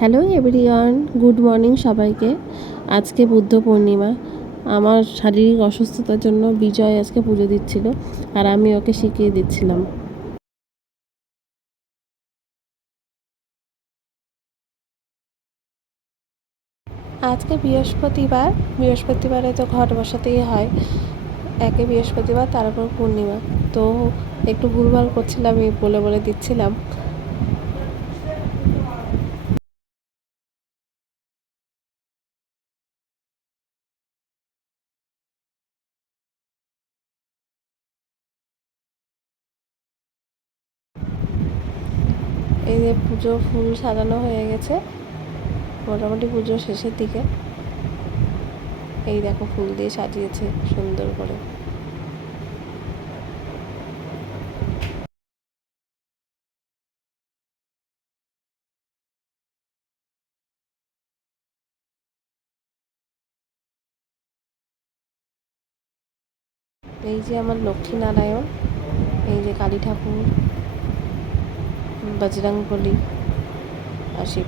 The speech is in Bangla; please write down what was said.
হ্যালো এভরিওয়ান গুড মর্নিং সবাইকে। আজকে বুদ্ধ পূর্ণিমা। আমার শারীরিক অসুস্থতার জন্য বিজয় আজকে পুজো দিচ্ছিল আর আমি ওকে শিখিয়ে দিচ্ছিলাম। আজকে বৃহস্পতিবার। বৃহস্পতিবারে তো ঘট বসাতেই হয়। একে বৃহস্পতিবার তারপর পূর্ণিমা। তো একটু ভুলভাল করছিলাম এই বলে বলে দিচ্ছিলাম। এই যে পুজো ফুল সাজানো হয়ে গেছে, মোটামুটি পুজো শেষের দিকে। এই দেখো ফুল দিয়ে সাজিয়েছে সুন্দর করে। এই যে আমার লক্ষ্মী নারায়ণ, এই যে কালী ঠাকুর বজরং বলি আর শিব